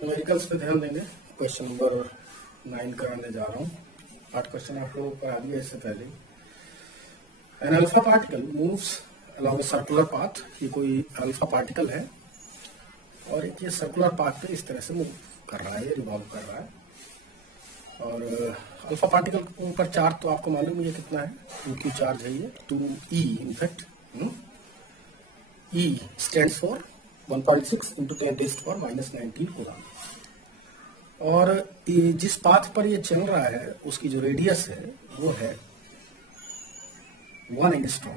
Numericals पे ध्यान देंगे। क्वेश्चन नंबर 9 कराने जा रहा हूँ। 8 क्वेश्चन आप लोगों को करा दिया इससे पहले। An alpha particle moves along circular path. ये कोई अल्फा पार्टिकल है और एक ये सर्कुलर पाथ पे इस तरह से मूव कर रहा है, रिवॉल्व कर रहा है। और अल्फा पार्टिकल के ऊपर चार्ज तो आपको मालूम है कितना है, क्योंकि चार्ज है ये 2e। In fact E stands for 1.6 into 10⁻⁻19 coulomb. और जिस पाथ पर ये चल रहा है उसकी जो रेडियस है वो है 1 एंगस्ट्रॉम।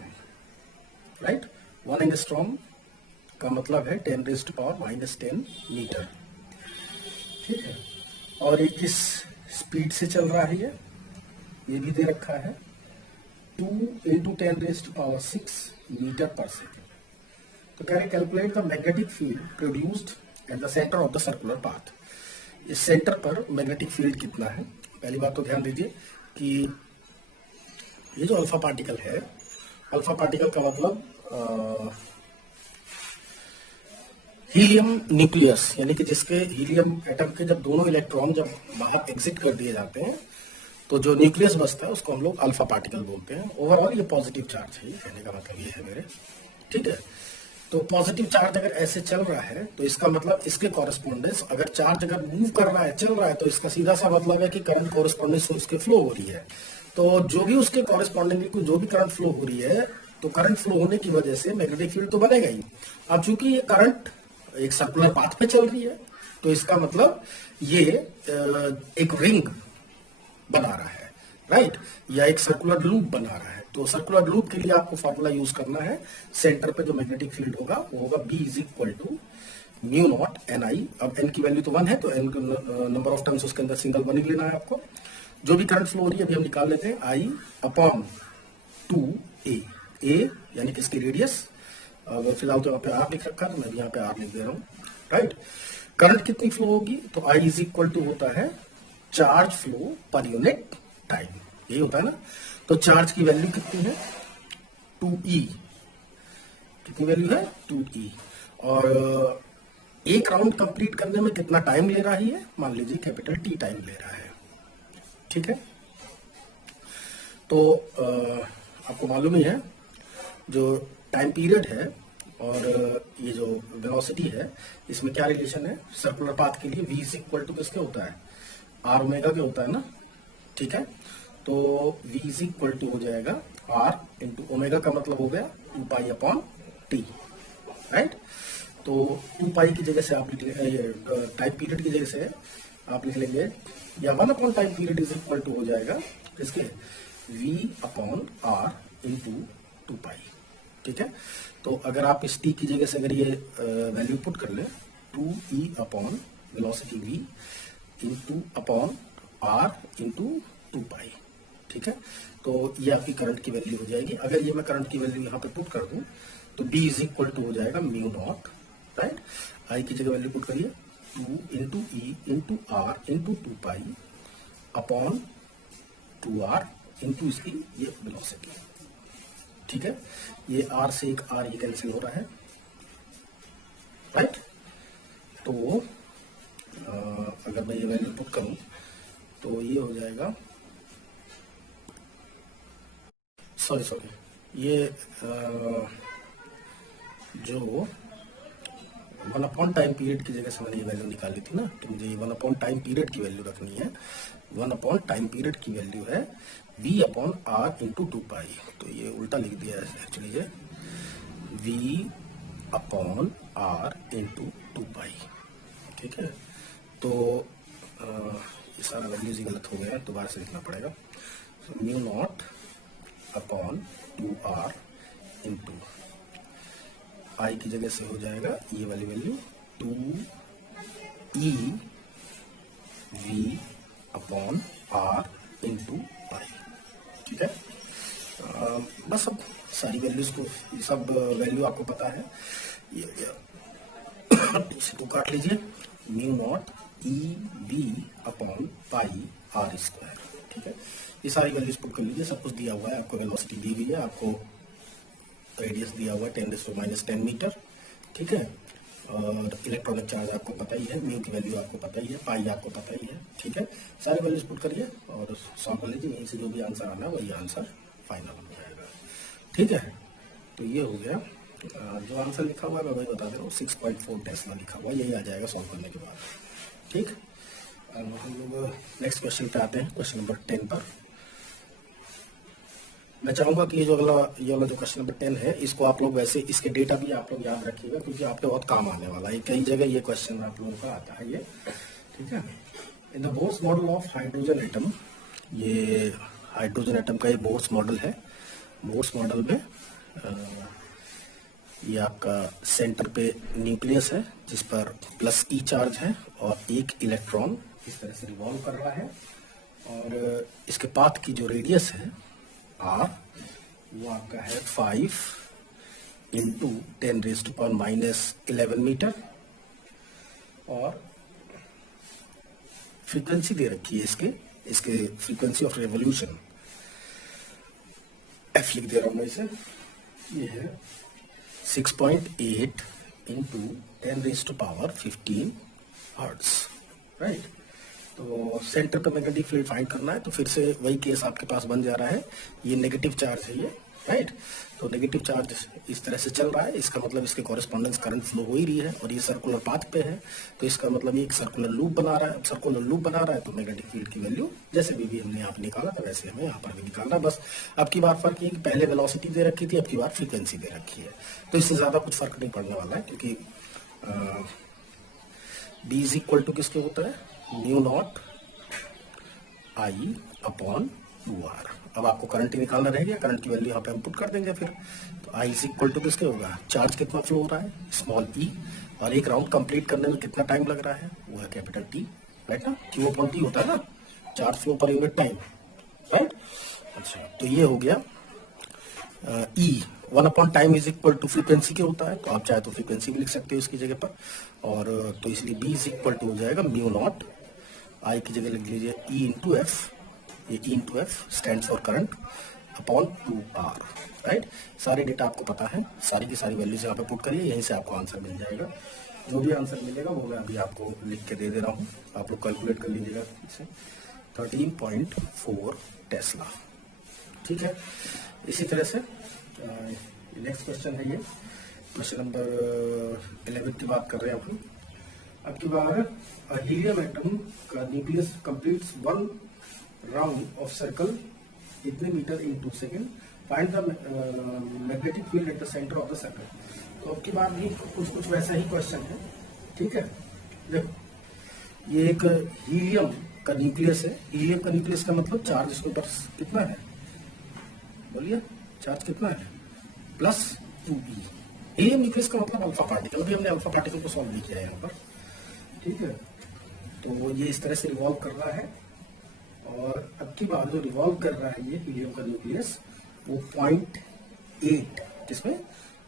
राइट, 1 एंगस्ट्रॉम का मतलब है 10⁻⁻10 मीटर। ठीक है, और ये किस स्पीड से चल रहा है ये भी दे रखा है 2 इंटू 10⁻6 मीटर पर सेकेंड। तो कह रहे calculate the magnetic field produced at the centre of the circular path. इस सेंटर पर मैग्नेटिक फील्ड कितना है। पहली बात तो ध्यान दीजिए कि ये जो अल्फा पार्टिकल है, अल्फा पार्टिकल का मतलब हीलियम न्यूक्लियस, यानी कि जिसके हीलियम एटम के जब दोनों इलेक्ट्रॉन जब बाहर एग्जिट कर दिए जाते हैं तो जो न्यूक्लियस बचता है उसको हम लोग अल्फा पार्टिकल बोलते हैं। ओवरऑल ये पॉजिटिव चार्ज है, कहने का मतलब ये है मेरे। ठीक है, तो पॉजिटिव चार्ज अगर ऐसे चल रहा है तो इसका मतलब इसके कॉरेस्पॉन्डेंस, अगर चार्ज अगर मूव कर रहा है, चल रहा है, तो इसका सीधा सा मतलब है कि करंट कॉरेस्पॉन्डेंस उसके फ्लो हो रही है। तो जो भी उसके कॉरेस्पॉन्डिंग जो भी करंट फ्लो हो रही है, तो करंट फ्लो होने की वजह से मैग्नेटिक फील्ड तो बनेगा ही। अब चूंकि ये करंट एक सर्कुलर पाथ पे चल रही है तो इसका मतलब ये एक रिंग बना रहा है, राइट, या एक सर्कुलर लूप बना रहा है। तो सर्कुलर लूप के लिए आपको फॉर्मूला यूज करना है। सेंटर पे जो मैग्नेटिक फील्ड होगा वो होगा B is equal to mu naught N I. अब एन की वैल्यू तो 1 है तो एन नंबर ऑफ टर्म्स उसके अंदर सिंगल 1 ही लेना है आपको। जो भी करंट फ्लो हो रही है अभी हम निकाल लेते हैं, I अपॉन 2a। a यानी कि इसकी रेडियस, फिलहाल तो यहाँ पे आर लिख रखा है तो मैं यहाँ पे आर लिख दे रहा हूँ। राइट, करंट कितनी फ्लो होगी तो I इज इक्वल टू होता है चार्ज फ्लो पर यूनिट टाइम, यही होता है ना। तो चार्ज की वैल्यू कितनी है 2e, कितनी वैल्यू है 2e। और एक राउंड कंप्लीट करने में कितना टाइम ले रहा है, मान लीजिए कैपिटल T टाइम ले रहा है। ठीक है, तो आपको मालूम ही है जो टाइम पीरियड है और ये जो वेलोसिटी है इसमें क्या रिलेशन है। सर्कुलर पाथ के लिए v इज इक्वल टू किसके होता है, आर ओमेगा के होता है ना। ठीक है, तो v इज इक्वल टू हो जाएगा r इंटू ओमेगा का मतलब हो गया 2 पाई अपॉन टी। राइट, तो 2 पाई की जगह से आप टाइम पीरियड की जगह से आप लिख लेंगे या 1 upon time period is equal to हो जाएगा किसके v upon r into 2 pi. ठीक है, तो अगर आप इस t की जगह से अगर ये वैल्यू पुट कर ले 2e upon velocity v into upon r into 2 pi. ठीक है, तो ये आपकी करंट की वैल्यू हो जाएगी। अगर ये मैं करंट की वैल्यू यहाँ पे पुट कर दूं तो B इज इक्वल टू हो जाएगा म्यू नॉट। राइट, I की जगह वैल्यू पुट करिए 2 into e into r into 2 pi upon 2r into इसकी ये वेलोसिटी। ठीक है, ये r से एक r ये कैंसिल हो रहा है। राइट, तो अगर मैं ये वैल्यू पुट करूं तो ये हो जाएगा, सॉरी ये जो 1 अपॉन टाइम पीरियड की जगह से मैंने ये वैल्यू निकाली थी ना, तो मुझे ये 1 अपॉन टाइम पीरियड की वैल्यू रखनी है। 1 अपॉन टाइम पीरियड की वैल्यू है v अपॉन r इंटू 2 पाई। तो ये उल्टा लिख दिया है एक्चुअली, ये v upon r into 2 pi. ठीक है, तो ये सारा वैल्यूज ही गलत हो गया, दोबारा से लिखना पड़ेगा। Mu naught upon 2r into I की जगह से हो जाएगा ये वाली value 2e v upon r into pi. ठीक है, बस अब सारी वैल्यूज को, ये सब वैल्यू आपको पता है, ये इसको काट लीजिए। Mu naught e B upon pi r square. ठीक है, ये सारी वैल्यूज पुट कर लीजिए। सब कुछ दिया हुआ है आपको, वेलोसिटी दी गई है, आपको रेडियस दिया हुआ है 10⁻⁻10 मीटर। ठीक है, और इलेक्ट्रॉनिक चार्ज आपको पता ही है, म्यू की वैल्यू आपको पता ही है, पाई आपको पता ही है। ठीक है, सारी वैल्यूज पुट करिए और सॉल्व कर लीजिए, यहीं से जो भी आंसर आना है वही आंसर फाइनल हो जाएगा। ठीक है, तो ये हो गया। जो आंसर लिखा हुआ है मैं वही बता दे रहा हूँ, 6.4 टेस्ला लिखा हुआ है, यही आ जाएगा सॉल्व करने के बाद। ठीक, अब हम लोग नेक्स्ट क्वेश्चन पे आते हैं, क्वेश्चन नंबर 10 पर। मैं चाहूंगा कि ये वाला जो क्वेश्चन नंबर 10 है, इसको आप लोग वैसे इसके डेटा भी आप लोग याद रखिएगा, क्योंकि आपके बहुत काम आने वाला है, कई जगह ये क्वेश्चन आप लोगों का आता है ये। ठीक है, in the Bohr's model of hydrogen atom, ये हाइड्रोजन एटम का ये बोर्स मॉडल है। बोर्स मॉडल में ये आपका सेंटर पे न्यूक्लियस है जिस पर प्लस ई चार्ज है और एक इलेक्ट्रॉन इस तरह से रिवॉल्व कर रहा है, और इसके पाथ की जो रेडियस है आर, वो आपका है 5 इंटू 10⁻⁻11 मीटर, और फ्रीक्वेंसी दे रखी है इसके फ्रीक्वेंसी ऑफ रेवोल्यूशन एफ लिख दे रहा हूं मैं इसे, ये है 6.8 इंटू 10⁻15 हर्ट्ज, राइट। तो सेंटर पे मैग्नेटिक फील्ड फाइंड करना है, तो फिर से वही केस आपके पास बन जा रहा है, ये नेगेटिव चार्ज है ये, राइट। तो नेगेटिव चार्ज इस तरह से चल रहा है, इसका मतलब इसके कॉरेस्पॉन्डेंस करंट फ्लो हो ही रही है, और ये सर्कुलर पाथ पे है, तो इसका मतलब ये एक सर्कुलर लूप बना रहा है। सर्कुलर लूप बना रहा है तो मैग्नेटिक फील्ड की वैल्यू जैसे भी हमने यहाँ पे निकाला था वैसे हमें यहाँ पर भी निकालना। बस अब की बार फर्क ये कि पहले वेलोसिटी दे रखी थी, अब की बार फ्रीक्वेंसी दे रखी है, तो इससे ज्यादा कुछ फर्क नहीं पड़ने वाला है, क्योंकि B इज इक्वल टू किसके होता है, mu naught I upon 2R। अब आपको करंट ही निकालना रहेगा, करंट की वैल्यू यहाँ पे हम पुट कर देंगे फिर। तो आई इज इक्वल टू किसके होगा, चार्ज कितना फ्लो हो रहा है, स्मॉल ई, और एक राउंड कंप्लीट करने में कितना टाइम लग रहा है, वो है कैपिटल टी, राइट ना, क्यू अपॉन टी होता है ना, चार्ज फ्लो पर यूनिट टाइम, राइट। अच्छा, तो ये हो गया e, 1 upon time is equal to frequency के होता है, तो आप चाहे तो फ्रीक्वेंसी भी लिख सकते हो इसकी जगह पर, और तो इसलिए बी इज इक्वल टू हो जाएगा म्यू नॉट, आई की जगह लिख लीजिए ई इंटू एफ, ये E into F stand for current upon 2R, right. सारे डेटा आपको पता है, सारी की सारी वैल्यूज यहाँ पे पुट करिए, यहीं से आपको आंसर मिल जाएगा। जो भी आंसर मिलेगा वो मैं अभी आपको लिख के दे दे रहा हूँ, आप लोग कैलकुलेट कर लीजिएगा इसे, 13.4 टेस्ला। ठीक है, इसी तरह से नेक्स्ट क्वेश्चन है ये, क्वेश्चन नंबर 11 की बात कर रहे हैं अपन। अब की बार हीलियम एटम का nucleus completes 1 round of circle इतने metre in 2 second, find the magnetic field at the centre of the circle. तो अब की बार भी कुछ वैसा ही क्वेश्चन है। ठीक है, देखो ये एक हीलियम का न्यूक्लियस है, हीलियम का न्यूक्लियस का मतलब चार्ज इसके ऊपर कितना है, बोलिए चार्ज कितना है, +2e। हीलियम न्यूक्लियस का मतलब अल्फा पार्टिकल, अभी हमने अल्फा पार्टिकल को सॉल्व नहीं किया है यहाँ पर। ठीक है, तो ये इस तरह से रिवॉल्व कर रहा है, और अब की बार जो रिवॉल्व कर रहा है ये हीलियम का न्यूक्लियस, वो 0.8 किसमें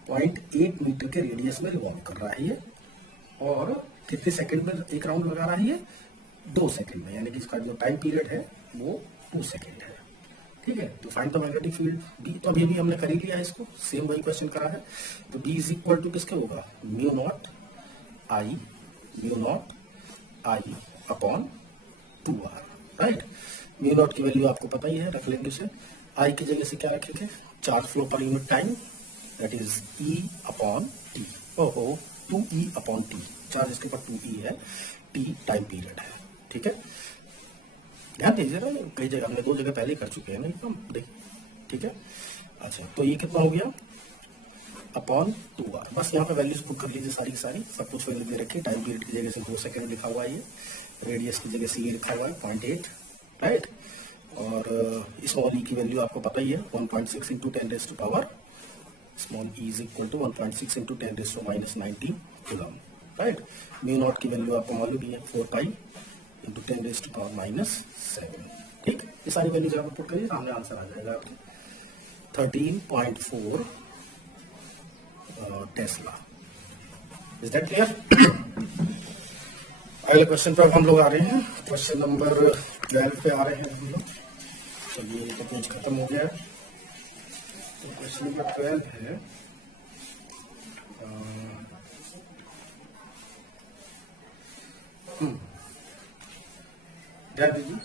0.8 मीटर के रेडियस में रिवॉल्व कर रहा है ये, और कितने सेकंड में एक राउंड लगा रहा है ये, 2 सेकंड में, यानी कि इसका जो टाइम पीरियड है वो 2 सेकंड है। ठीक है, तो find the magnetic field B, तो अभी भी हमने कर ही लिया है इसको, सेम वही क्वेश्चन करा है। तो बी इज इक्वल टू किसके होगा, mu naught I upon 2R, right. Mu naught की वैल्यू आपको पता ही है, रख लेंगे उसे, आई की जगह से क्या रखेंगे, चार्ज फ्लो पर unit time, that is E upon T, ओहो 2E अपॉन टी, चार्ज इसके ऊपर 2E है, टी टाइम पीरियड है। ठीक है, ध्यान दीजिए ना, कई जगह हमने 2 जगह पहले कर चुके हैं ना एकदम, देखिए। ठीक है, अच्छा तो ये कितना हो गया, अपॉन 2R। बस यहाँ पे वैल्यूज पुट कर लीजिए सारी की सारी, सब कुछ वैल्यू दे रखी है, टाइम पीरियड की जगह से 2 सेकंड लिखा हुआ है, ये रेडियस की जगह से ये लिखा हुआ है 0.8, राइट। और स्मॉल ई की वैल्यू आपको पता ही है, 1.6 into 10⁻⁻, small e is equal to 1.6 into 10⁻⁻19 coulomb, right. Mu naught की वैल्यू आपको मालूम ही है, 4 पाई इंटू 10⁻⁻7। ठीक, ये सारी वैल्यूज आप पुट करिए, सामने आंसर आ जाएगा आपके 13.4 टेस्ला। Is that clear? अगले क्वेश्चन पर हम लोग आ रहे हैं, क्वेश्चन नंबर 12 पे आ रहे हैं हम लोग। चलिए तो पेज खत्म हो गया, तो क्वेश्चन नंबर 12 है ध्यान दीजिए,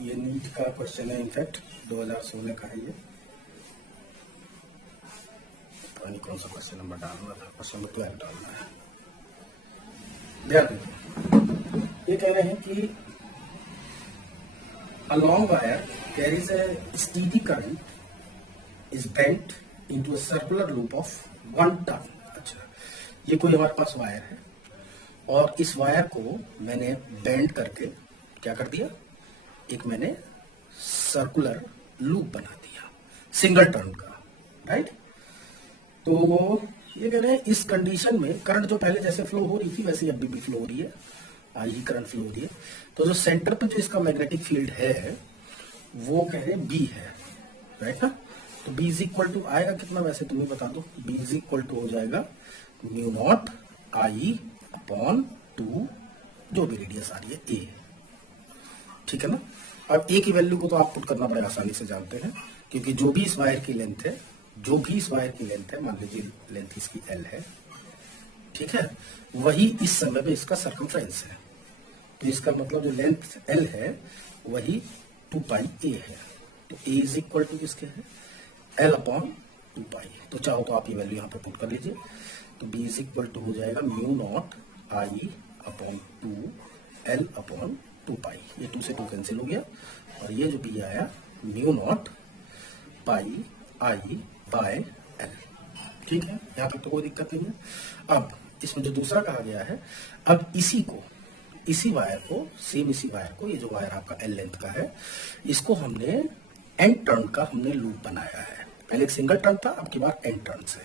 ये नीट का क्वेश्चन है, इनफैक्ट 2016 का है ये। पता नहीं कौन सा क्वेश्चन नंबर डालना था, क्वेश्चन नंबर 12 डालना है। ध्यान दीजिए, ये कह रहे हैं कि a long wire carries a steady current is bent into a circular loop of 1 turn। अच्छा, ये कोई हमारे पास वायर है और इस वायर को मैंने बेंड करके क्या कर दिया, एक मैंने सर्कुलर लूप बना दिया सिंगल टर्न का, राइट। तो ये कह रहे हैं इस कंडीशन में करंट जो पहले जैसे फ्लो हो रही थी वैसे अभी भी फ्लो हो रही है, ही करंट फ्लो हो रही है। तो जो सेंटर पे जो इसका मैग्नेटिक फील्ड है वो कह रहे हैं बी है, राइट ना। तो बी इज इक्वल टू आएगा कितना, वैसे तुम्हें बता दो, बी इज इक्वल टू हो जाएगा म्यू नॉट आई अपॉन 2, जो भी रेडियस आ रही है ए, ठीक है ना। अब ए की वैल्यू को तो आप पुट करना बड़े आसानी से जानते हैं, क्योंकि जो भी इस वायर की लेंथ है, जो भी इस वायर की लेंथ है, मान लीजिए लेंथ इसकी एल है, ठीक है, वही इस समय पे इसका सर्कमफ्रेंस है। तो इसका मतलब जो लेंथ एल है वही 2 पाई ए है। तो ए इज इक्वल टू किसके है, एल अपॉन 2 पाई। तो चाहो तो आप ये वैल्यू यहाँ पे पुट कर लीजिए। तो बी इज इक्वल टू हो जाएगा mu naught I upon 2 L upon 2 पाई। ये 2 से 2 कैंसिल हो गया और ये जो बी आया mu naught pi I by L, ठीक है, यहाँ तक तो कोई दिक्कत नहीं है। अब इसमें जो दूसरा कहा गया है, अब इसी वायर को, सेम इसी वायर को, ये जो वायर आपका एल लेंथ का है, इसको हमने एन टर्न का हमने लूप बनाया है। पहले एक सिंगल टर्न था, अब की बार एन टर्न से।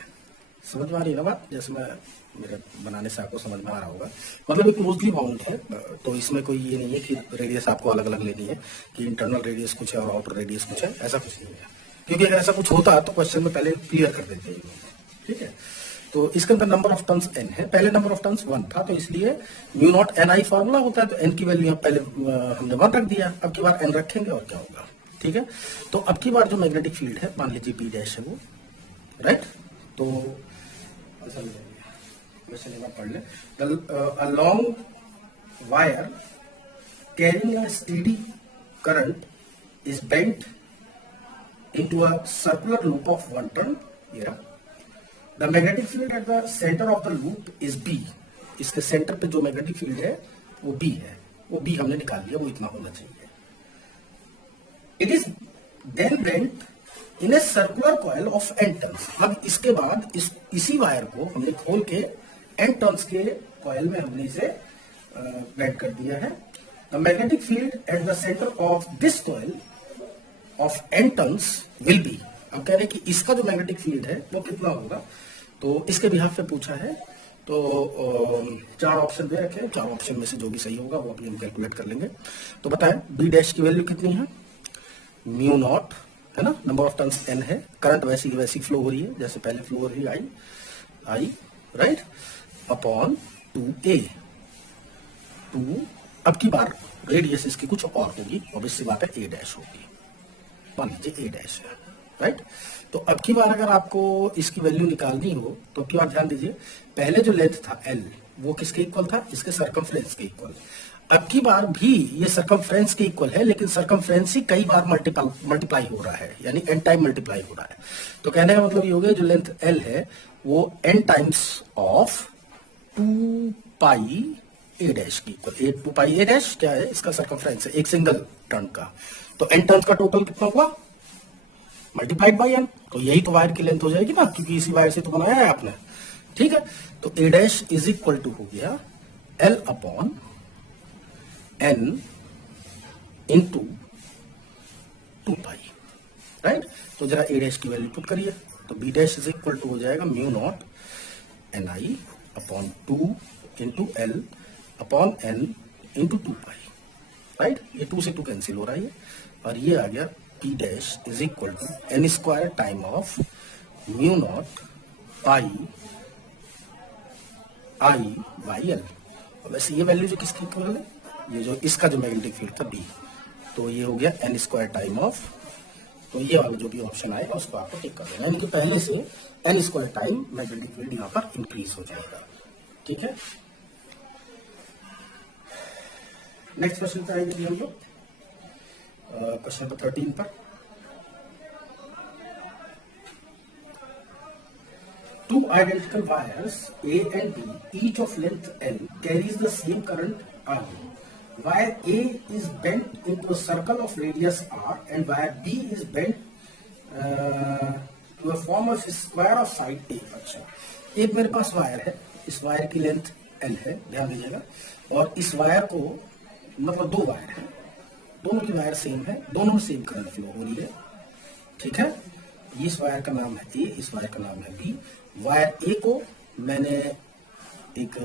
समझ में आ रही है ना बात, जैसे मैं मेरे बनाने से आपको समझ में आ रहा होगा। मतलब एक क्लोजली बाउंड है, तो इसमें कोई ये नहीं है कि रेडियस आपको अलग अलग लेनी है, कि इंटरनल रेडियस कुछ है और आउटर रेडियस कुछ है, ऐसा कुछ नहीं है। क्योंकि अगर ऐसा कुछ होता तो क्वेश्चन में पहले क्लियर कर देते हैं, ठीक है। तो इसके अंदर नंबर ऑफ टर्न्स n है, पहले नंबर ऑफ टर्न्स 1 था, तो इसलिए म्यू नॉट एन आई फॉर्मूला होता है, तो n की वैल्यू पहले हमने 1 रख दिया, अब की बार n रखेंगे और क्या होगा, ठीक है। तो अब की बार जो मैग्नेटिक फील्ड है, मान लीजिए बी डैश है वो, राइट। तो वैसे एक बार पढ़ ले, a long wire carrying a steady current is bent into a circular loop of 1 turn here. The magnetic field at the center of the loop is B. इसके सेंटर पे जो मैग्नेटिक फील्ड है वो B है, वो B हमने निकाल लिया, वो इतना होना चाहिए। It is then bent in a circular coil of n turns। अब इसके बाद इसी वायर को हमने खोल के n टर्न्स के कॉइल में हमने इसे बेंड कर दिया है। The magnetic field at the center of this coil of n turns will be. अब कह रहे हैं कि इसका जो मैग्नेटिक फील्ड है वो कितना होगा, तो इसके बिहाफ पे पूछा है। तो 4 ऑप्शन दे रखे हैं, 4 ऑप्शन में से जो भी सही होगा वो अपनी हम कैलकुलेट कर लेंगे। तो बताएं बी डैश की वैल्यू कितनी है, म्यू नॉट है ना, नंबर ऑफ टर्न्स n है, करंट वैसी फ्लो हो रही है जैसे पहले फ्लो हो रही है आई, राइट, अपॉन 2a। 2 अब की बार रेडियस इसकी कुछ और होगी, ऑब्वियस सी बात है a डैश होगी, मान लीजिए ए डैश है, राइट। तो अब की बार अगर आपको इसकी वैल्यू निकालनी हो तो अब की बार ध्यान दीजिए, पहले जो लेंथ था एल वो किसके इक्वल था, इसके सर्कमफ्रेंस के इक्वल। अब की बार भी ये सर्कमफ्रेंस के इक्वल है, लेकिन सर्कमफ्रेंस ही कई बार मल्टीप्लाई हो रहा है, यानी n टाइम मल्टीप्लाई हो रहा है। तो कहने का मतलब ये हो गया जो लेंथ एल है वो n times of 2 pi A dash की इक्वल। 2 पाई ए डैश क्या है, इसका सर्कमफ्रेंस है एक सिंगल टर्न का। तो n टर्न्स का टोटल कितना हुआ, मल्टीप्लाइड बाई n। तो यही तो वायर की लेंथ हो जाएगी ना, क्योंकि इसी वायर से तो बनाया है आपने, ठीक है। तो a dash is equal to हो गया l upon n into 2 pi, right. तो जरा a डैश की वैल्यू पुट करिए, तो b dash is equal to हो जाएगा mu naught N I upon 2 into l upon n into 2 pi, right. ये 2 से 2 कैंसिल हो रहा है और ये आ गया p dash is equal to n square time of mu naught pi I by l. और वैसे ये वैल्यू जो किसकी इक्वल है, ये जो इसका जो मैग्नेटिक फील्ड था b, तो ये हो गया n स्क्वायर टाइम ऑफ, तो ये वाला जो भी ऑप्शन आएगा उसको आपको टिक कर देना, यानी कि पहले से n square time magnetic field यहाँ पर इंक्रीज हो जाएगा, ठीक है। नेक्स्ट क्वेश्चन पे आएंगे हम लोग, क्वेश्चन नंबर 13 पर। Two identical wires A and B, each of length L, carries the same current I. Wire A is bent into a circle of radius R, and wire B is bent to a form of square of side A. अच्छा, एक मेरे पास wire है, इस wire की length L है, ध्यान दीजिएगा, और इस वायर को, मतलब दो वायर है, दोनों की वायर सेम है, दोनों में सेम करंट फ्लो हो रही है, ठीक है। इस वायर का नाम है ए, इस वायर का नाम है बी। वायर ए को मैंने एक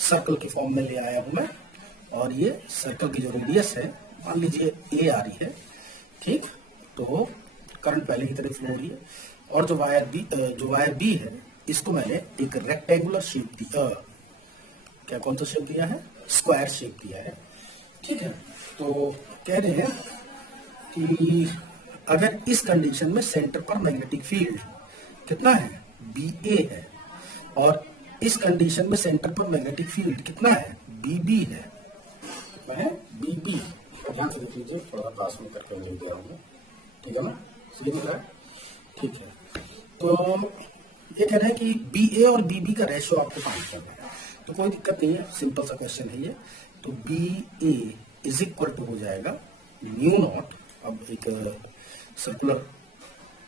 सर्कल के फॉर्म में ले आया हूं मैं, और ये सर्कल की जो रेडियस है मान लीजिए ए आ रही है, ठीक, तो करंट पहले की तरह फ्लो हो रही है। और जो वायर बी है, इसको मैंने एक रेक्टेंगुलर शेप दिया, क्या कौन सा शेप दिया है, स्क्वायर शेप दिया है, ठीक है। तो कह रहे हैं कि अगर इस कंडीशन में सेंटर पर मैग्नेटिक फील्ड कितना है, बी ए है, और इस कंडीशन में सेंटर पर मैग्नेटिक फील्ड कितना है, बी बी है, कितना है, बी बी। ध्यान से देख लीजिए, थोड़ा पास में करके लिख दे रहा हूँ, ठीक है ना, सही दिख रहा है, ठीक है। तो ये कह रहे हैं कि बी ए और बी बी का रेशियो आपको फाइंड करना है, तो कोई दिक्कत नहीं है, सिंपल सा क्वेश्चन है ये। तो b a is equal to हो जाएगा म्यू नॉट, अब एक सर्कुलर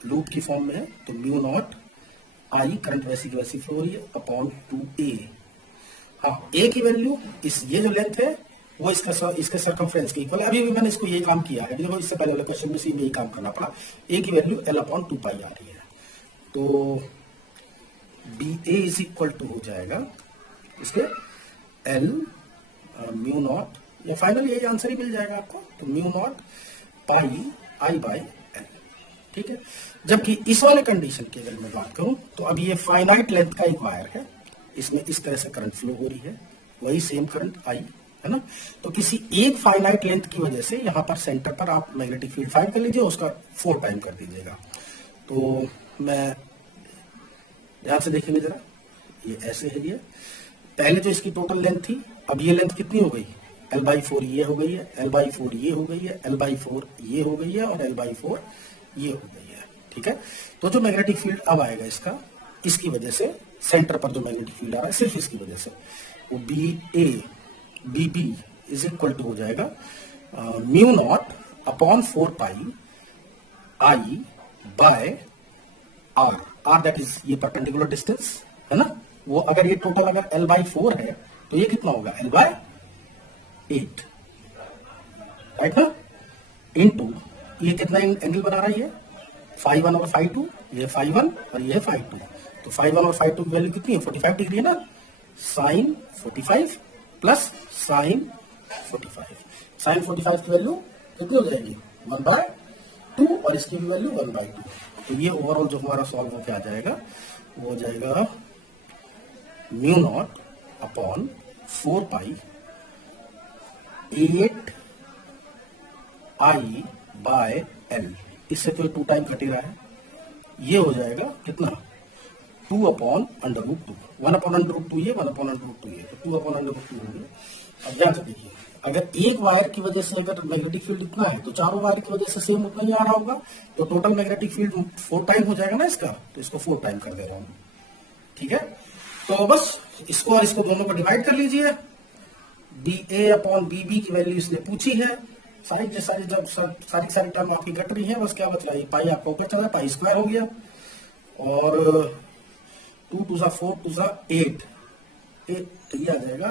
लूप की फॉर्म में है, तो म्यू नॉट आई, करंट वैसी की वैसी फ्लो हो रही है, अपॉन 2a। हाँ, ए की वैल्यू इस, ये जो लेंथ है वो इसके सर्कमफ्रेंस के इक्वल है। अभी भी मैंने इसको ये काम किया है, देखो इससे पहले वाले क्वेश्चन में यही काम करना पड़ा। ए की वैल्यू l अपॉन 2 पाई आ रही है, तो b a is equal to हो जाएगा इसके l म्यू नॉट, या फाइनल यही आंसर ही मिल जाएगा आपको, तो mu naught pi I by l, ठीक है। जबकि इस वाले कंडीशन की अगर मैं बात करूं, तो अब ये फाइनाइट लेंथ का एक वायर है, इसमें इस तरह से करंट फ्लो हो रही है, वही सेम करंट आई है ना। तो किसी एक फाइनाइट लेंथ की वजह से यहां पर सेंटर पर आप मैग्नेटिक फील्ड फाइंड कर लीजिए, उसका 4 टाइम कर दीजिएगा। तो मैं ध्यान से देखेंगे जरा, ये ऐसे है, ये पहले तो इसकी टोटल लेंथ थी, अब ये लेंथ कितनी हो गई, l/4 ये हो गई है, l/4 ये हो गई है, l/4 ये हो गई है, और l/4 ये हो गई है, ठीक है। तो जो मैग्नेटिक फील्ड अब आएगा इसका, इसकी वजह से सेंटर पर जो मैग्नेटिक फील्ड आ रहा है सिर्फ इसकी वजह से, वो b a b b is equal to हो जाएगा mu naught upon 4 pi I by r, r that is ये परपेंडिकुलर डिस्टेंस है ना, वो अगर ये टोटल अगर l/4 है तो ये कितना होगा, l/8, राइट ना, इनटू ये कितना एंगल बना रहा है, ये φ1 और φ2, ये φ1 और ये φ2, तो φ1 और φ2 की वैल्यू कितनी है, 45 डिग्री है ना, साइन 45 प्लस साइन 45, साइन 45 की वैल्यू कितनी हो जाएगी, 1/2, और इसकी भी वैल्यू 1/2। तो ये ओवरऑल जो हमारा सॉल्व होकर आ जाएगा वो हो जाएगा mu naught upon 4 pi 8 I by L, इससे तो 2 टाइम कट ही रहा है, ये हो जाएगा कितना, 2 अपॉन √2, 1 अपॉन √2 ये, 1 अपॉन √2 ये, तो 2 अपॉन √2 हो गया। अब ध्यान से देखिए, अगर एक वायर की वजह से अगर मैग्नेटिक फील्ड इतना है, तो चारों वायर की वजह से सेम उतना ही आ रहा होगा, तो टोटल मैग्नेटिक फील्ड 4 टाइम हो जाएगा ना इसका, तो इसको 4 टाइम कर दे रहा हूं, ठीक है। तो बस इसको और इसको दोनों को डिवाइड कर लीजिए, बी ए अपॉन बी बी की वैल्यू इसने पूछी है, सारी सारी टर्म आपकी कट रही है, बस क्या बच रहा है, पाई आपको ऊपर चला, पाई स्क्वायर हो गया, और 2 2 सा 4 2 सा 8, तो ये आ जाएगा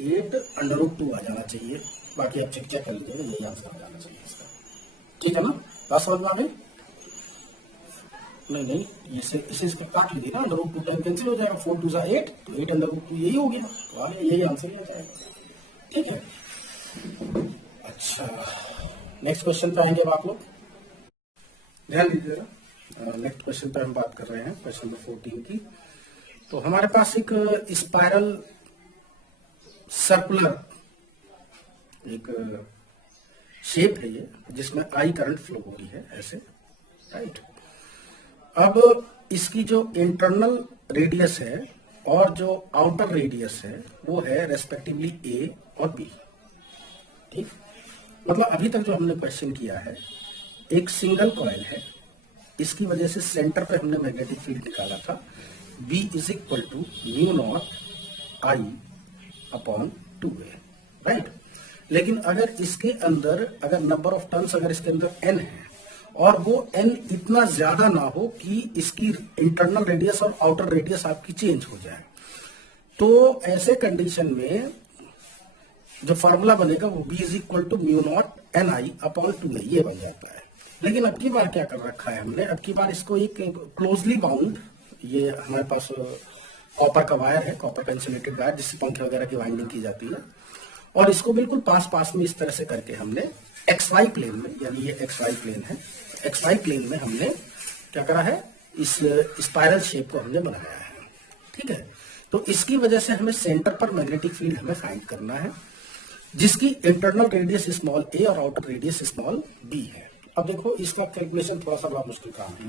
8 √2 आ जाना चाहिए, बाकी आप चेक कर लीजिएगा, यही आंसर आ जाना चाहिए इसका, ठीक है ना, बात समझ में आ गई, नहीं इसे इसके काट लीजिए ना, √2 टाइम कैंसिल हो जाएगा, 4 2 सा 8, तो 8 √2 यही हो गया, तो आगे यही आंसर आ जाएगा, ठीक है। अच्छा, नेक्स्ट क्वेश्चन पे आएंगे अब आप लोग, ध्यान दीजिएगा, नेक्स्ट क्वेश्चन पे हम बात कर रहे हैं, क्वेश्चन नंबर 14 की। तो हमारे पास एक स्पाइरल सर्कुलर एक शेप है ये, जिसमें आई करंट फ्लो हो रही है ऐसे, राइट। अब इसकी जो इंटरनल रेडियस है और जो आउटर रेडियस है वो है रेस्पेक्टिवली ए और बी। ठीक, मतलब अभी तक जो हमने क्वेश्चन किया है, एक सिंगल कॉइल है, इसकी वजह से सेंटर पे हमने मैग्नेटिक फील्ड निकाला था, B is equal to mu naught I upon 2a, right. लेकिन अगर इसके अंदर अगर नंबर ऑफ टर्न्स अगर इसके अंदर n है और वो n इतना ज्यादा ना हो कि इसकी इंटरनल रेडियस और आउटर रेडियस आपकी चेंज हो जाए, तो ऐसे कंडीशन में जो फार्मूला बनेगा वो B is equal to mu naught N I upon 2a, ये बन जाता है। लेकिन अब की बार क्या कर रखा है हमने, अब की बार इसको एक क्लोजली बाउंड, ये हमारे पास कॉपर का वायर है, कॉपर का इंसुलेटेड वायर जिससे पंखे वगैरह की वाइंडिंग की जाती है, और इसको बिल्कुल पास पास में इस तरह से करके हमने XY प्लेन में, यानी ये XY प्लेन है, XY प्लेन में हमने क्या करा है, इस स्पाइरल शेप को हमने बनाया है। ठीक है, तो इसकी वजह से हमें सेंटर पर मैग्नेटिक फील्ड हमें फाइंड करना है, जिसकी इंटरनल रेडियस स्मॉल a और आउटर रेडियस स्मॉल b है। अब देखो इसका कैलकुलेशन थोड़ा सा बड़ा मुश्किल काम है,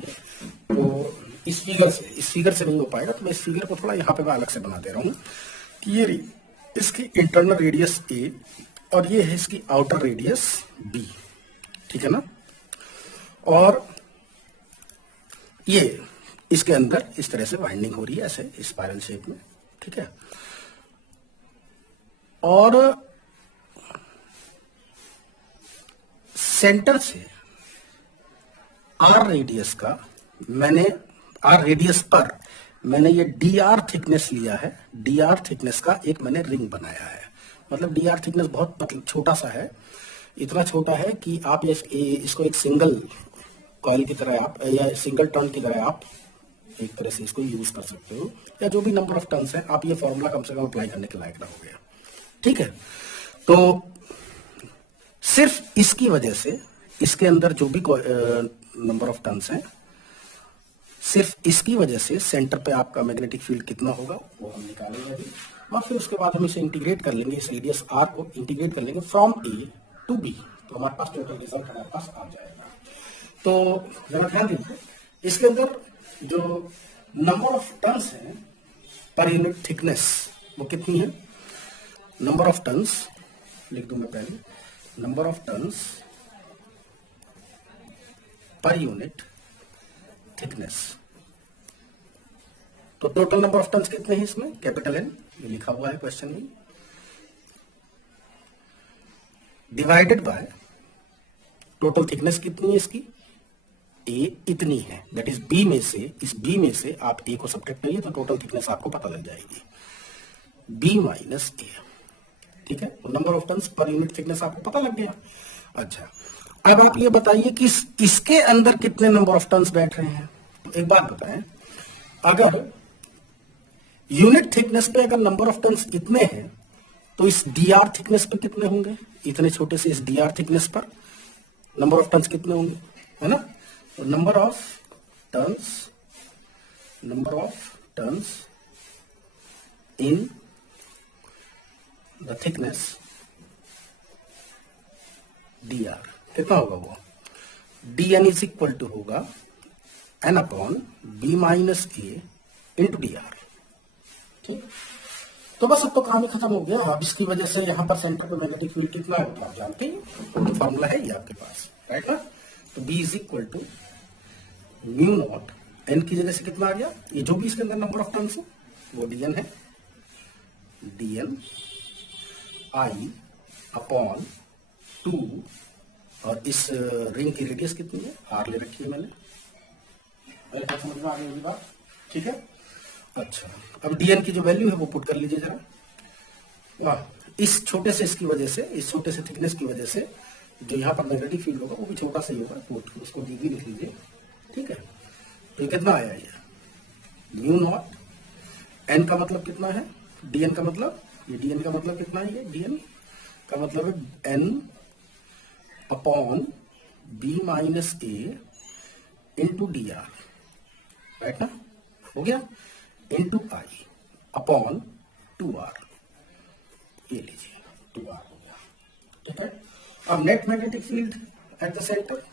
तो इस फिगर से नहीं हो पाएगा, तो मैं इस फिगर को थोड़ा यहाँ पे मैं अलग से बना दे रहा हूँ कि ये इसकी इंटरनल रेडियस a और ये है इसकी आउटर रेडियस b, ठीक है ना, और ये इसके अंदर इस तरह से वाइंडिंग हो रही है ऐसे स्पाइरल शेप में। ठीक है, और सेंटर से आर रेडियस का मैंने, आर रेडियस पर मैंने ये डी आर थिकनेस लिया है, डी आर थिकनेस का एक मैंने रिंग बनाया है। मतलब डी आर थिकनेस बहुत छोटा सा है, इतना छोटा है कि आप इसको एक सिंगल कॉइल की तरह आप, या सिंगल टर्न की तरह आप एक तरह से इसको यूज कर सकते हो, या जो भी नंबर ऑफ टर्न्स है आप ये फॉर्मूला कम से कम अप्लाई करने के लायक रहोगे। ठीक है, तो सिर्फ इसकी वजह से इसके अंदर जो भी नंबर ऑफ टर्न्स हैं, सिर्फ इसकी वजह से सेंटर पे आपका मैग्नेटिक फील्ड कितना होगा वो हम निकालेंगे अभी, और फिर उसके बाद हम इसे इंटीग्रेट कर लेंगे, इस रेडियस आर को इंटीग्रेट कर लेंगे फ्रॉम ए टू बी, तो हमारे पास टोटल रिजल्ट हमारे पास आ जाएगा। तो जरा ध्यान दीजिए, इसके अंदर जो नंबर ऑफ टर्न्स है पर यूनिट थिकनेस वो कितनी है, नंबर ऑफ टर्न्स लिख दूं मैं पहले, number of turns per unit thickness, तो टोटल नंबर ऑफ टर्न्स कितने हैं इसमें, कैपिटल N, ये लिखा हुआ है क्वेश्चन में, डिवाइडेड बाय टोटल थिकनेस कितनी है इसकी, A इतनी है, दैट इज B में से, इस B में से आप A को सब्ट्रैक्ट करिए तो टोटल थिकनेस आपको पता लग जाएगी, B माइनस A। ठीक है, तो number of turns per unit thickness आपको पता लग गया। अच्छा, अब आप ये बताइए कि इसके अंदर कितने नंबर ऑफ टर्न्स बैठ रहे हैं। तो एक बात बताएं, अगर यूनिट थिकनेस पे अगर नंबर ऑफ टर्न्स इतने हैं तो इस dr थिकनेस पे कितने होंगे, इतने छोटे से इस dr थिकनेस पर नंबर ऑफ टर्न्स कितने होंगे, है ना। तो number of turns in the thickness dr कितना होगा, वो dn इज इक्वल टू होगा n अपॉन b माइनस ए इंटू डी आर। ठीक, तो बस अब तो काम ही खत्म हो गया। अब इसकी वजह से यहाँ पर सेंटर पे मैग्नेटिक फील्ड कितना होता है आप जानते हैं, तो फॉर्मूला है ये आपके पास, राइट ना। तो b is equal to mu naught, n की जगह से कितना आ गया, ये जो भी इसके अंदर नंबर ऑफ टर्न्स है वो dn है, dn i अपॉन 2, और इस रिंग की रेडियस कितनी है, r ले रखी है मैंने, समझ में आ गई ये बात। ठीक है, अच्छा, अब dn की जो वैल्यू है वो पुट कर लीजिए जरा। इस छोटे से इसकी वजह से, इस छोटे से थिकनेस की वजह से जो यहाँ पर मैग्नेटिक फील्ड होगा वो भी छोटा सा ही होगा, तो उसको dv लिख लीजिए। ठीक है, तो कितना आया ये म्यू नॉट, n का मतलब कितना है, dn का मतलब, ये dn का मतलब कितना है, ये dn का मतलब है n अपॉन b माइनस ए इंटू डी आर, राइट ना, हो गया, इंटू आई अपॉन 2r, ये लीजिए 2r हो गया। ठीक है, अब net magnetic field at the centre,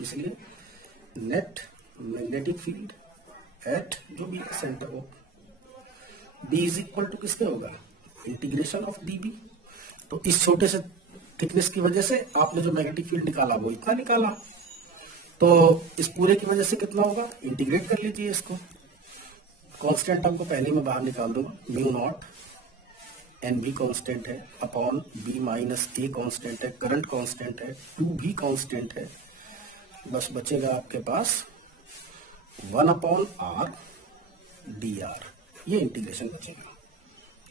इसलिए नेट मैग्नेटिक फील्ड एट जो भी सेंटर हो, बी इज इक्वल टू किसके होगा, इंटीग्रेशन ऑफ डी बी। तो इस छोटे से थिकनेस की वजह से आपने जो मैग्नेटिक फील्ड निकाला वो इतना निकाला, तो इस पूरे की वजह से कितना होगा, इंटीग्रेट कर लीजिए इसको। कांस्टेंट टर्म को पहले मैं बाहर निकाल दूंगा, म्यू नॉट एन भी कांस्टेंट है upon b minus a constant है, करंट कांस्टेंट है, टू भी कांस्टेंट है, बस बचेगा आपके पास 1 अपॉन आर डी आर, ये इंटीग्रेशन बचेगा।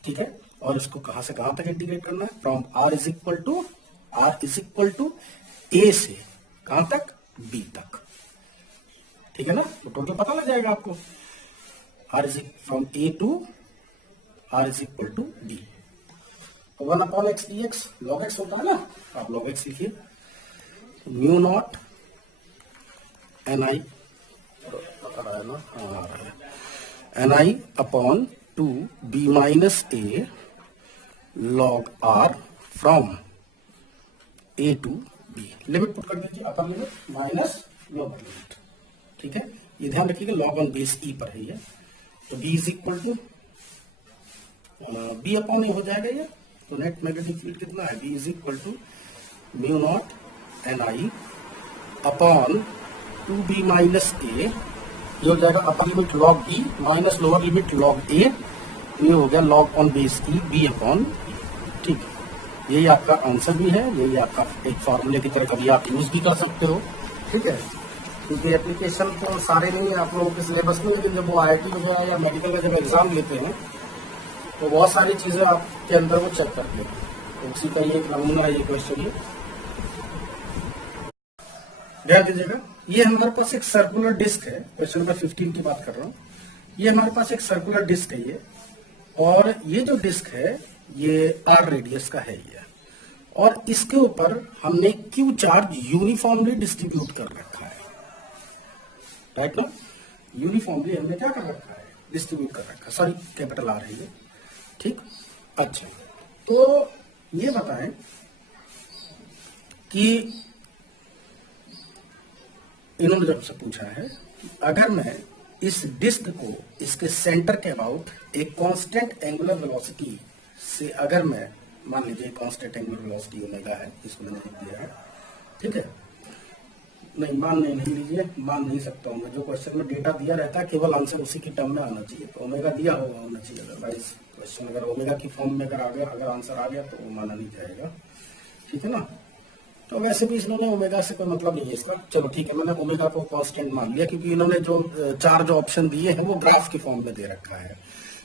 ठीक है, और इसको कहां से कहां तक इंटीग्रेट करना है, from R is equal to A से कहां तक, बी तक। ठीक है ना, तो टोटल पता लग जाएगा आपको, r is from a to r is equal to b. तो 1 upon x d x, log x होता है ना, आप लॉग एक्स लिखिए, mu naught N I n I upon 2 b minus a log r from a to b. Limit put कर दीजिए, upper limit minus lower limit. ठीक है, ये ध्यान रखिएगा लॉग ऑन बेस ई पर है ये, तो B is equal to B upon A हो जाएगा ये, तो नेट मैग्नेटिक फील्ड कितना है, B is equal to mu naught N I upon 2b minus A, ये हो जाएगा upper limit log B minus lower limit log A, ये हो गया log on base E B upon. ठीक है, यही आपका आंसर भी है, यही आपका एक फॉर्मूले की तरह कभी आप यूज भी कर सकते हो। ठीक है, क्योंकि एप्लीकेशन तो सारे नहीं है आप लोगों के सिलेबस में, लेकिन जब वो IIT वगैरह या मेडिकल का जब एग्जाम लेते हैं तो बहुत सारी चीजें आपके अंदर वो चेक करते हैं, तो उसी का ये एक नमूना है ये क्वेश्चन। ये ध्यान दीजिएगा, ये हमारे पास एक सर्कुलर डिस्क है, क्वेश्चन नंबर 15 की बात कर रहा हूँ। ये हमारे पास एक सर्कुलर डिस्क है ये, और ये जो डिस्क है ये आर रेडियस का है ये, और इसके ऊपर हमने क्यू चार्ज यूनिफॉर्मली डिस्ट्रीब्यूट कर रखा है, राइट ना, यूनिफॉर्मली हमने क्या कर रखा है, डिस्ट्रीब्यूट कर रखा है, सॉरी कैपिटल आर है ये। ठीक, अच्छा, तो ये बताएं कि इन्होंने जब से पूछा है कि अगर मैं इस डिस्क को इसके सेंटर के अबाउट एक कांस्टेंट एंगुलर वेलोसिटी से, अगर मैं मान लीजिए कांस्टेंट एंगुलर वेलोसिटी ओमेगा है, इसको मैंने लिख दिया है। ठीक है, नहीं नहीं लीजिए, मान नहीं सकता हूं मैं, जो क्वेश्चन में डेटा दिया रहता है केवल आंसर उसी की टर्म में आना चाहिए, तो ओमेगा दिया होना चाहिए, अदरवाइज क्वेश्चन अगर ओमेगा की फॉर्म में अगर आ गया, अगर आंसर आ गया तो वो माना नहीं जाएगा। ठीक है ना, तो वैसे भी इन्होंने ओमेगा से कोई मतलब नहीं है इसका, चलो ठीक है, मैंने ओमेगा को कांस्टेंट मान लिया, क्योंकि इन्होंने जो चार जो ऑप्शन दिए हैं वो ग्राफ की फॉर्म में दे रखा है।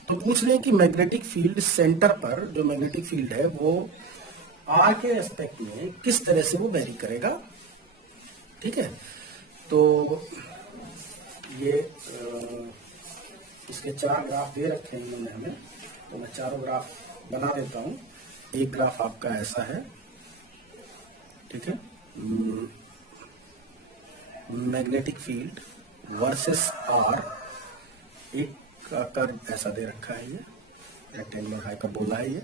तो पूछ रहे हैं कि मैग्नेटिक फील्ड सेंटर पर जो मैग्नेटिक फील्ड है वो आर के एस्पेक्ट में किस तरह से वो वेरी करेगा। ठीक है, तो ये इसके 4 ग्राफ दे रखे हैं इन्होंने हमें, तो मैं चारों ग्राफ बना देता हूं। एक ग्राफ आपका ऐसा है, ठीक है, मैग्नेटिक फील्ड वर्सेस आर, एक का कर्व ऐसा दे रखा है ये, रेक्टेंगुलर हाइपरबोला है ये,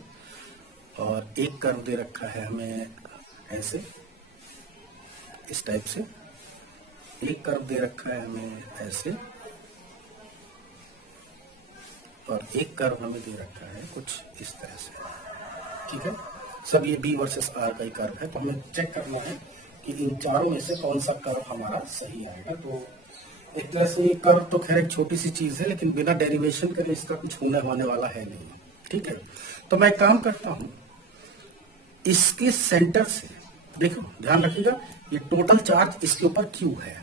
और एक कर्व दे रखा है हमें ऐसे, इस टाइप से, एक कर्व दे रखा है हमें ऐसे, और एक कर्व हमें दे रखा है कुछ इस तरह से। ठीक है, सब ये बी वर्सेस आर का ही कर्व है, तो हमें चेक करना है कि इन चारों में से कौन सा कर्व हमारा सही आएगा। तो एक तरह से ये कर्व तो खैर एक छोटी सी चीज है, लेकिन बिना डेरिवेशन करे इसका कुछ होने वाला है नहीं। ठीक है, तो मैं एक काम करता हूं, इसके सेंटर से देखो, ध्यान रखिएगा, ये टोटल चार्ज इसके ऊपर क्यू है,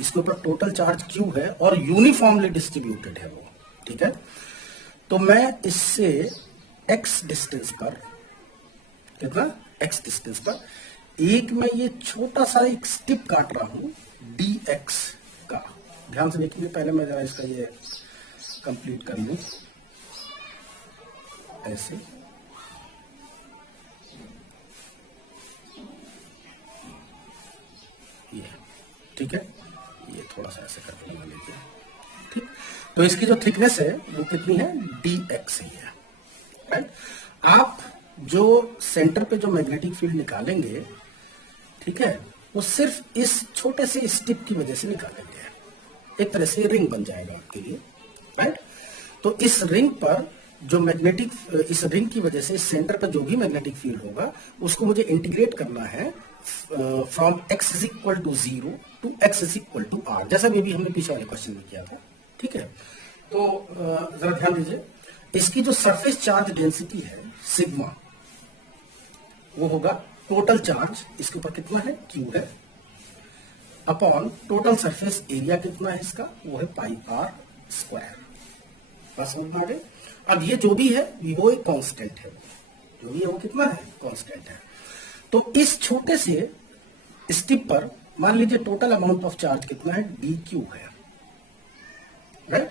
इसके ऊपर टोटल चार्ज क्यू है और यूनिफॉर्मली डिस्ट्रीब्यूटेड है वो। ठीक है, तो मैं इससे एक्स डिस्टेंस पर, कितना एक्स डिस्टेंस पर, एक में ये छोटा सा एक स्टिप काट रहा हूं डी एक्स का। ध्यान से देखिए, पहले मैं जरा इसका ये कंप्लीट कर लूं ऐसे, ये ठीक है, ये थोड़ा सा ऐसे करके बना लीजिए। ठीक, तो इसकी जो थिकनेस है वो कितनी है, डी एक्स ही है, राइट। आप जो सेंटर पे जो मैग्नेटिक फील्ड निकालेंगे, ठीक है, वो सिर्फ इस छोटे से स्टिप की वजह से निकालेंगे, एक तरह से रिंग बन जाएगा आपके लिए, राइट। तो इस रिंग पर जो मैग्नेटिक इस रिंग की वजह से सेंटर पर जो भी मैग्नेटिक फील्ड होगा उसको मुझे इंटीग्रेट करना है from x is equal to 0 to x is equal to r, जैसा भी हमने पिछले वाले क्वेश्चन में किया था। ठीक है, तो जरा ध्यान दीजिए, इसकी जो सरफेस चार्ज डेंसिटी है सिग्मा, वो होगा टोटल चार्ज इसके ऊपर कितना है, q है, अपॉन टोटल सरफेस एरिया कितना है इसका, वो है पाई r स्क्वायर। बस समझ में आ गए। अब ये जो भी है वो एक कांस्टेंट है, जो भी है वो कितना है, कांस्टेंट है। तो इस छोटे से स्टिप पर मान लीजिए टोटल अमाउंट ऑफ चार्ज कितना है, dq है, राइट।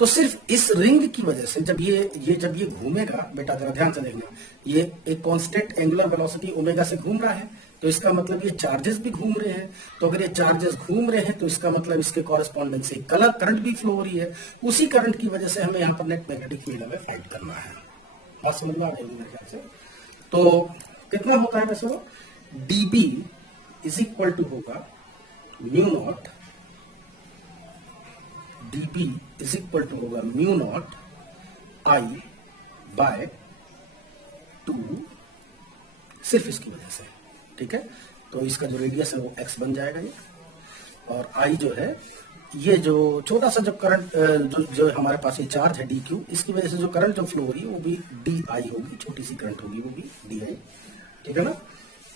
तो सिर्फ इस रिंग की वजह से जब ये घूमेगा, बेटा जरा ध्यान से देखना, ये एक कांस्टेंट एंगुलर वेलोसिटी ओमेगा से घूम रहा है, तो इसका मतलब ये चार्जेस भी घूम रहे हैं। तो अगर ये चार्जेस घूम रहे हैं तो इसका मतलब इसके कॉरेस्पॉन्डेंट से करंट भी फ्लो हो रही है। उसी करंट की वजह से हमें यहाँ पर नेट मैग्नेटिक फील्ड हमें फाइंड करना है। बात समझ में आ रही है मेरे ख्याल से। तो कितना होता है वैसे वो, dB इज इक्वल टू होगा mu naught, dB is equal to होगा म्यू नॉट I बाय 2, सिर्फ इसकी वजह से। ठीक है, तो इसका जो रेडियस है वो x बन जाएगा ये, और I जो है, ये जो छोटा सा जो करंट जो हमारे पास ये चार्ज है dq, इसकी वजह से जो करंट जो फ्लो हो रही है वो भी di होगी, छोटी सी करंट होगी वो भी di। ठीक है ना,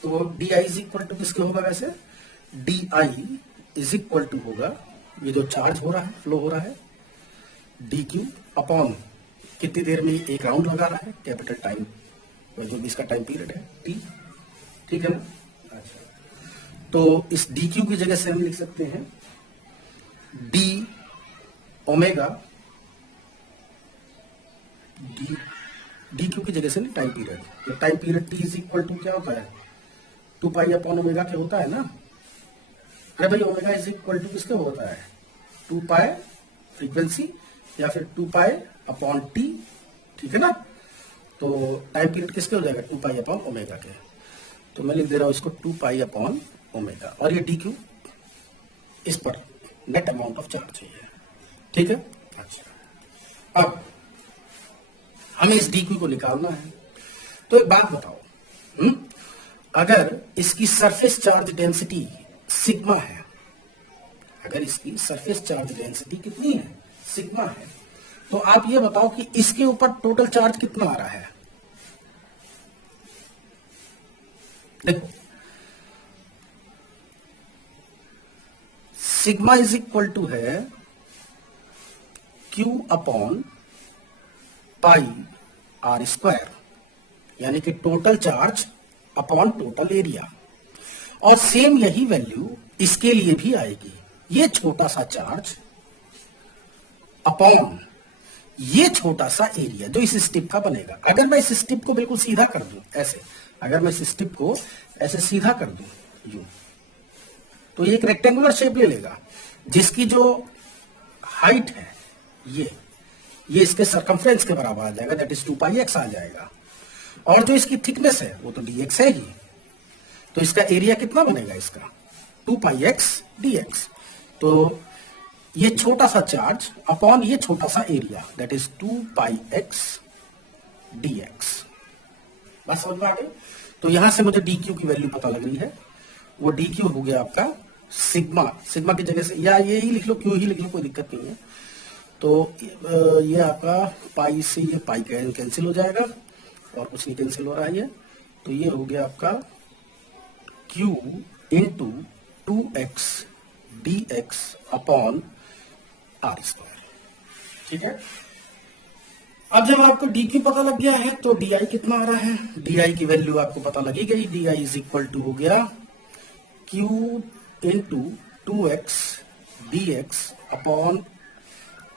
तो di इज इक्वल टू किसके होगा वैसे, di इज इक्वल टू होगा ये जो चार्ज हो रहा है, फ्लो हो रहा है, dq अपॉन कितनी देर में एक राउंड लगा रहा है, कैपिटल टाइम, जो भी इसका टाइम पीरियड है t। ठीक है ना, अच्छा, तो इस dq की जगह से हम लिख सकते हैं d ओमेगा, dq की जगह से टाइम पीरियड, तो time period t is equal to क्या होता है, 2 पाई अपॉन ओमेगा के होता है ना। अरे भाई ओमेगा इज इक्वल टू किसके होता है, 2 पाई फ्रीक्वेंसी या फिर 2 पाई अपॉन टी। ठीक है ना, तो टाइम पीरियड किसके हो जाएगा, 2 पाई अपॉन ओमेगा के। तो मैं लिख दे रहा हूं इसको 2 पाई अपॉन ओमेगा, और ये dq इस पर नेट अमाउंट ऑफ चार्ज है। ठीक है, अच्छा, अब हमें इस dq को निकालना है। तो एक बात बताओ, अगर इसकी सरफेस चार्ज डेंसिटी सिग्मा है, अगर इसकी सरफेस चार्ज डेंसिटी कितनी है, सिग्मा है, तो आप ये बताओ कि इसके ऊपर टोटल चार्ज कितना आ रहा है। देखो, सिग्मा इज इक्वल टू है q upon pi r square, यानी कि total charge upon total area. और सेम यही वैल्यू इसके लिए भी आएगी, ये छोटा सा चार्ज अपॉन ये छोटा सा एरिया जो इस स्टिप का बनेगा। अगर मैं इस स्टिप को बिल्कुल सीधा कर दूं ऐसे, अगर मैं इस स्टिप को ऐसे सीधा कर दूं यूं, तो ये एक रेक्टेंगुलर शेप ले लेगा, जिसकी जो हाइट है ये इसके सरकमफ्रेंस के बराबर आ जाएगा, दैट इज 2 पाई x आ जाएगा। और जो इसकी थिकनेस है वो तो dx है ही, तो इसका एरिया कितना बनेगा इसका, 2 पाई x dx। तो ये छोटा सा चार्ज अपॉन ये छोटा सा area, that is 2 pi x dx। बस समझ में आ गई। तो यहां से मुझे dq की वैल्यू पता लग रही है, वो dq हो गया आपका सिग्मा, सिग्मा की जगह से या ये ही लिख लो, q ही लिख लो, कोई दिक्कत नहीं है। तो ये आपका पाई से ये पाई कैंसिल हो जाएगा, और कुछ नहीं कैंसिल हो रहा है ये, तो ये हो गया आपका q into 2x dx upon r square. ठीक है, अब जब आपको dq पता लग गया है तो di कितना आ रहा है, di की वैल्यू आपको पता लगी गई, di इज इक्वल टू हो गया q into 2x dx upon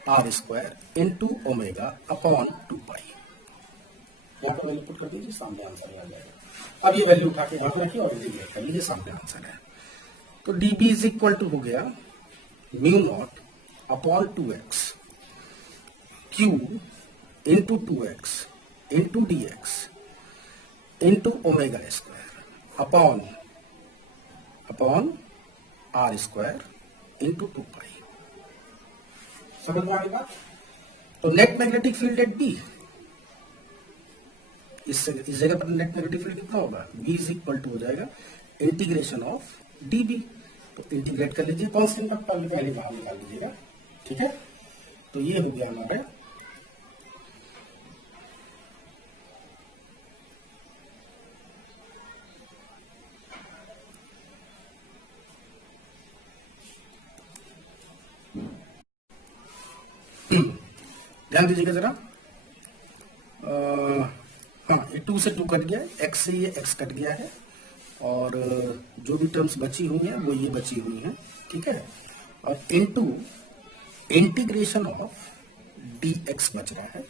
r square into omega upon 2 pi. यहाँ पर वैल्यू पुट कर दीजिए, सामने आंसर आ जाएगा। अब ये वैल्यू उठा के यहाँ रखिए और इंटीग्रेट कर लीजिए, सामने आंसर है। तो dB इज इक्वल टू हो गया mu naught upon 2x q into 2x into dx into omega square upon r square into 2 pi. समझ में आएगा। तो net magnetic field at b इस जगह पर नेट नेगेटिव फील्ड कितना होगा, v इज इक्वल टू हो जाएगा इंटीग्रेशन ऑफ db। तो इंटीग्रेट कर लीजिए, कांस्टेंट का वैल्यू बाहर निकाल लीजिएगा, ठीक है। तो ये हो गया हमारा ध्यान दीजिएगा जरा। हाँ, ये 2 से 2 कट गया है, x से ये x कट गया है, और जो भी टर्म्स बची हुई हैं वो ये बची हुई हैं, ठीक है। और इनटू इंटीग्रेशन ऑफ dx बच रहा है,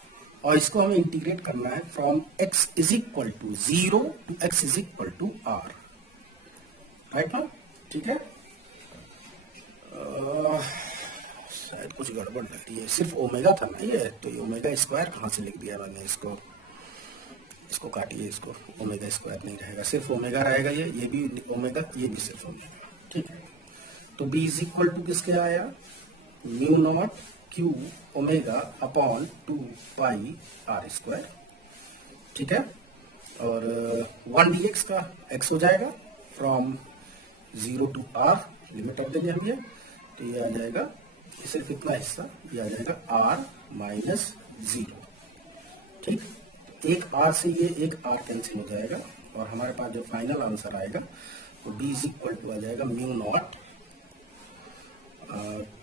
और इसको हमें इंटीग्रेट करना है from x is equal to 0 to x is equal to r, right ना, ठीक है। शायद कुछ गड़बड़ लग रही है, सिर्फ ओमेगा था ना ये, तो ये ओमेगा स्क्वायर कहाँ से लिख दिया मैंने, इसको काटिए, इसको ओमेगा स्क्वायर नहीं रहेगा, सिर्फ ओमेगा रहेगा, ये भी ओमेगा, ये भी सिर्फ ओमेगा, ठीक है। तो b इज इक्वल टू किसके आया, mu naught q omega upon 2 पाई r स्क्वायर, ठीक है। और 1 dx का x हो जाएगा फ्रॉम 0 टू r, लिमिट रख देंगे हम ये, तो ये आ जाएगा, सिर्फ इतना हिस्सा ये आ जाएगा r माइनस 0, ठीक। एक r से ये एक r कैंसिल हो जाएगा, और हमारे पास जो फाइनल आंसर आएगा वो b इज इक्वल टू आ जाएगा mu not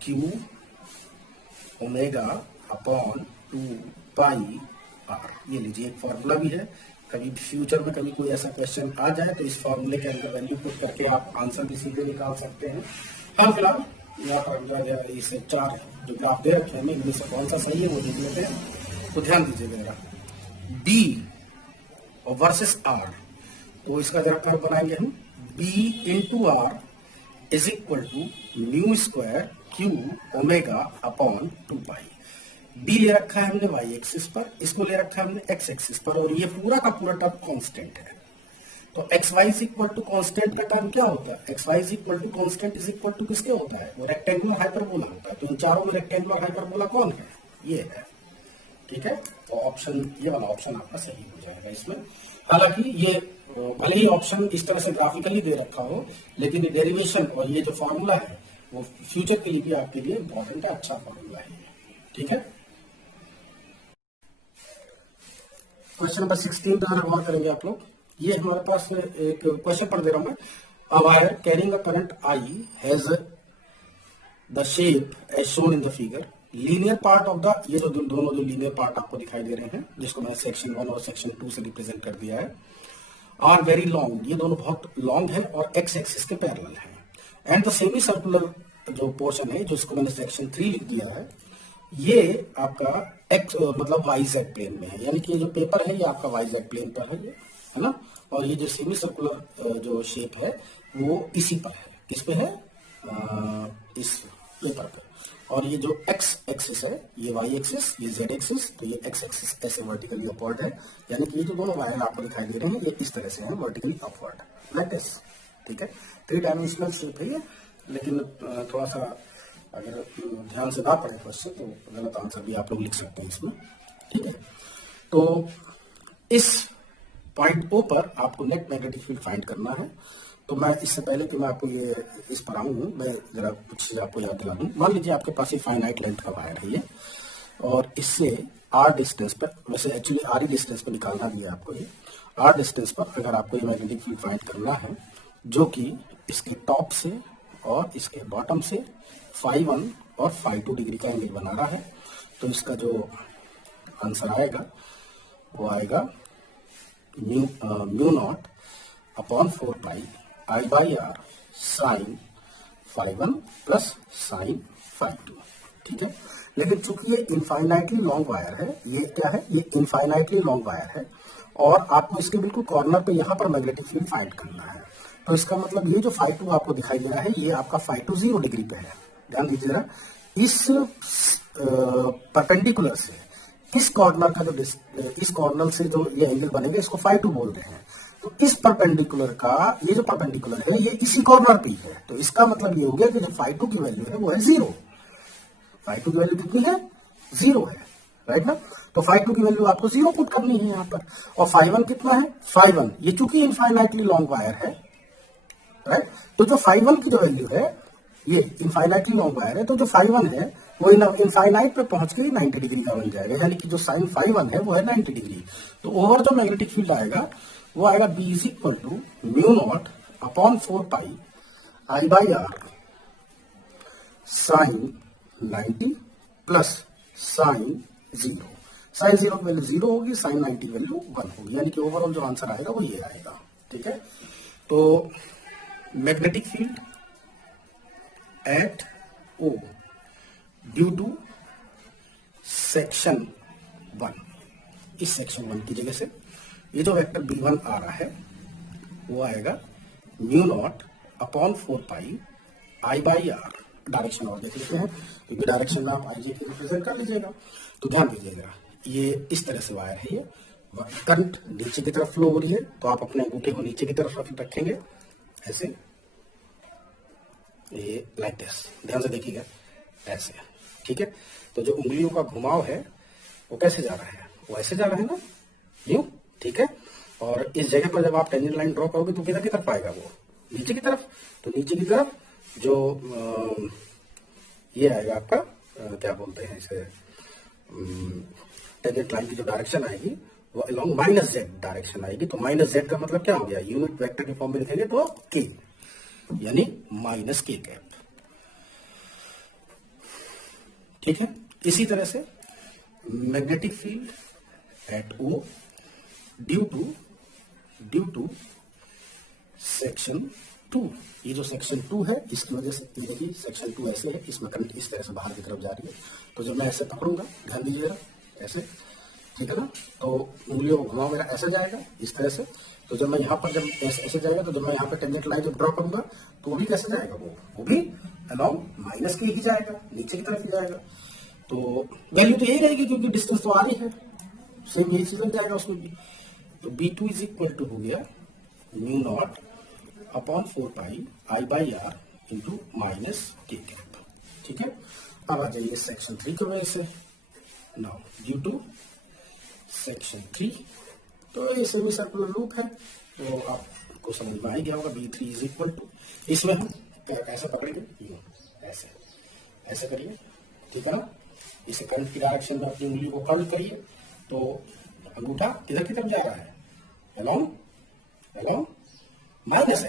q omega upon 2 pi r। ये लीजिए, एक फॉर्मूला भी है, कभी फ्यूचर में कभी कोई ऐसा क्वेश्चन आ जाए तो इस फॉर्मूले के अंदर वैल्यू पुट करके आप आंसर भी सीधे निकाल सकते हैं। हम फिलहाल यहाँ पर इसे 4 जो ग्राफ दे रखे हैं इनमें से कौन सा सही है वो देख लेते हैं। तो ध्यान दीजिएगा जरा, b और वर्सेस r, तो इसका जरा कर्व बनाएंगे हम, b into r is equal to mu square q omega upon 2 pi. b ले रखा है हमने y एक्सिस पर, इसको ले रखा है हमने x एक्सिस पर, और ये पूरा का पूरा टर्म कांस्टेंट है। तो x y is equal to constant का टर्म क्या होता है, x y is equal to constant is equal to किसके होता है, वो रेक्टेंगुलर हाइपरबोला होता है। तो इन चारों में रेक्टेंगुलर हाइपरबोला कौन है, ये है, ठीक है। तो ऑप्शन, ये वाला ऑप्शन आपका सही हो जाएगा इसमें। हालांकि ये भले ही ऑप्शन इस तरह से ग्राफिकली दे रखा हो, लेकिन डेरिवेशन और ये जो फॉर्मूला है वो फ्यूचर के लिए भी आपके लिए इंपॉर्टेंट है, अच्छा फॉर्मूला है, ठीक है। क्वेश्चन नंबर 16 पर गौर करेंगे आप लोग। ये हमारे पास एक क्वेश्चन पढ़ दे रहा हूं मैं। A wire carrying a current I has the shape as shown in the figure. Linear part of the, ये जो दोनों जो लीनियर पार्ट आपको दिखाई दे रहे हैं, जिसको मैंने सेक्शन 1 और सेक्शन 2 से रिप्रेजेंट कर दिया है, आर वेरी लॉन्ग, ये दोनों बहुत लॉन्ग है और एक्स एक्सिस के पैरेलल है। एंड द सेमी सर्कुलर जो पोर्शन है, जिसको मैंने सेक्शन 3 लिख दिया है, ये आपका एक्स मतलब वाई जेड प्लेन में है, यानी कि ये जो पेपर है ये आपका वाई जेड प्लेन पर है, ये है ना। और ये जो सेमी सर्कुलर जो शेप है वो इसी पर है, किस पे है, इस पेपर पे। और ये जो एक्स एक्सिस है, ये वाई एक्सिस, ये जेड एक्सिस, तो ये एक्स एक्सिस ऐसे वर्टिकली अपवर्ड है, यानी कि ये जो दोनों वायर आपको दिखाई दे रहे हैं ये इस तरह से है, वर्टिकली अपवर्ड, लाइक दिस, ठीक है। 3 डायमेंशनल शेप है ये, लेकिन थोड़ा सा अगर ध्यान से ना पढ़े क्वेश्चन तो गलत आंसर भी आप लोग लिख सकते हैं इसमें, ठीक है। तो इस पॉइंट ओ पर आपको नेट नेगेटिव फील्ड फाइंड करना है। तो मैं इससे पहले कि मैं आपको ये इस पर आऊँ, मैं जरा कुछ चीज़ आपको याद दिला दूँ। मान लीजिए आपके पास ये फाइनाइट लेंथ का वायर है ये, और इससे आर डिस्टेंस पर, वैसे एक्चुअली आर ही डिस्टेंस पर निकालना भी है आपको, ये आर डिस्टेंस पर अगर आपको ये मैग्नेटिक फील्ड फाइंड करना है, जो कि इसके टॉप से और इसके बॉटम से φ1 और φ2 डिग्री का एंगल बना रहा है, तो इसका जो आंसर आएगा वो आएगा mu naught upon 4 pi I by are sine φ1 plus sine φ2, ठीक है। लेकिन चूंकि ये इनफाइनाइटली लॉन्ग वायर है, ये क्या है, ये इनफाइनाइटली लॉन्ग वायर है, और आपको इसके बिल्कुल कॉर्नर पे यहाँ पर मैग्नेटिक फील्ड फाइंड करना है। तो इसका मतलब ये जो φ2 आपको दिखाई दे रहा है, ये आपका φ2 0 डिग्री पे है। ध्यान दीजिएगा, इस परपेंडिकुलर से इस कॉर्नर का जो इस कॉर्नर से जो ये एंगल बनेगा, इसको φ2 बोलते हैं। तो इस परपेंडिकुलर का ये जो परपेंडिकुलर है ये इसी कॉर्नर पे है, तो इसका मतलब ये हो गया कि जो φ2 की वैल्यू है वो है 0। φ2 की वैल्यू कितनी है, 0 है, राइट ना। तो फाई टू की वैल्यू आपको 0 पुट करनी है यहाँ पर। और फाई वन कितना है, फाई वन ये चूंकि इनफाइनाइटली लॉन्ग वायर है, राइट। तो जो फाई वन की जो वैल्यू है, ये इनफाइनाइटली लॉन्ग वायर है, तो जो फाई वन है वो इनफाइनाइट पे पहुंच के 90 डिग्री का बन जाएगा, यानी कि जो साइन फाई वन है वो है 90 डिग्री। तो ओवर जो मैग्नेटिक फील्ड आएगा वो आएगा b is equal to mu naught upon 4 pi I by are sine 90 plus sine 0। Sine 0 की वैल्यू 0 होगी, साइन 90 की वैल्यू 1 होगी, यानी कि ओवरऑल जो आंसर आएगा वो ये आएगा। ठीक है, तो magnetic field at o due to section 1, इस सेक्शन 1 की जगह से ये जो वेक्टर B1 आ रहा है वो आएगा mu naught upon 4 pi I by r. Direction और देख लेते हैं, क्योंकि डायरेक्शन में आप आई जे को रिप्रेजेंट कर लीजिएगा। तो ध्यान दीजिएगा, ये इस तरह से वायर है, ये करंट नीचे की तरफ फ्लो हो रही है, तो आप अपने अंगूठे को नीचे की तरफ रखेंगे ऐसे, ये लाइक दिस, ध्यान से देखिएगा ऐसे। ठीक है, तो जो उंगलियों का घुमाव है वो कैसे जा रहा है, वो ऐसे जा रहा है ना, यूं। ठीक है, और इस जगह पर जब आप टेंजेंट लाइन ड्रॉ करोगे तो किधर की तरफ आएगा, वो नीचे की तरफ। तो नीचे की तरफ जो ये आएगा आपका क्या बोलते हैं इसे, टेंजेंट लाइन की जो डायरेक्शन आएगी वो अलोंग माइनस जेड डायरेक्शन आएगी। तो माइनस जेड का मतलब क्या हो गया, यूनिट वेक्टर के फॉर्म में लिखेंगे तो के, यानी माइनस के कैप। ठीक है, इसी तरह से magnetic field at o due to section 2, ये जो सेक्शन 2 है इसकी वजह से, ये देखिए सेक्शन 2 ऐसे है, इसमें करंट इस तरह से बाहर की तरफ जा रही है। तो जब मैं ऐसे पकड़ूंगा, ध्यान दीजिएगा ऐसे, ठीक है ना, तो उंगलियों को घुमाओ मेरा ऐसे जाएगा इस तरह से। तो जब मैं यहाँ पर जब ऐसे जाएगा, तो जब मैं यहाँ पर टेंजेंट लाइन जब ड्रॉ करूंगा तो वो भी कैसे जाएगा, वो भी अलोंग माइनस के ही जाएगा, नीचे की तरफ ही जाएगा। तो वैल्यू तो यही रहेगी क्योंकि डिस्टेंस तो आ रही है, सेम यही चीज बन जाएगा उसमें भी। तो B2 इज इक्वल टू हो गया mu naught upon 4 pi I by are into minus k cap. ठीक है, अब आ जाइए सेक्शन 3 की वजह से। नाउ ड्यू टू सेक्शन 3, तो ये सेमी सर्कुलर लूप है, तो आपको समझ में आ ही गया होगा। B3 इज इक्वल टू, इसमें हम कैसे पकड़ेंगे, ऐसे ऐसे करिए, ठीक है ना। इसे करंट की डायरेक्शन में अपनी उंगली को कर्ल करिए, तो अंगूठा किधर की तरफ जा रहा है, अलोंग माइनस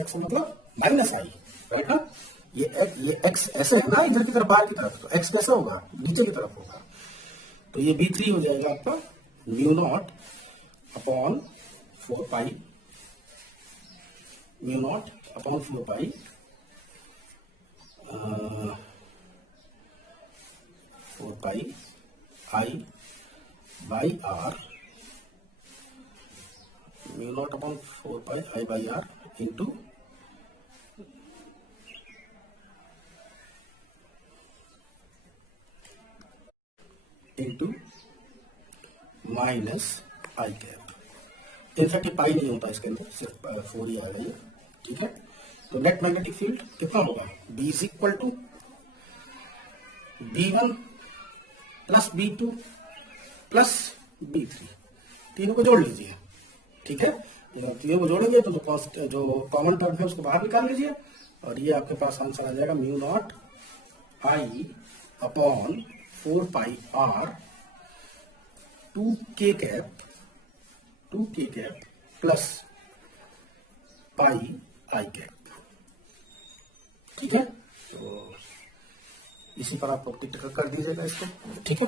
एक्स मतलब माइनस आई, राइट ना। ये एक्स ऐसे है ना, इधर की तरफ बाहर की तरफ, तो एक्स कैसा होगा, नीचे की तरफ होगा। तो ये B3 हो जाएगा आपका mu naught upon 4 pi, mu naught upon 4 pi I by R, mu naught upon 4 pi I by are into minus I cap. In fact pi नहीं होता इसके अंदर, सिर्फ 4 ही आएगा ये। ठीक है, तो नेट मैग्नेटिक फील्ड कितना होगा, B is equal to B1 plus B2 plus B3, तीनों को जोड़ लीजिए। ठीक है, तीनों को जोड़ेंगे तो जो कॉमन टर्म है उसको बाहर निकाल लीजिए, और ये आपके पास आंसर आ जाएगा mu naught I upon 4 pi आर 2k cap plus pi I cap. ठीक है, तो इसी पर आप टिक कर दीजिएगा इसको। ठीक है।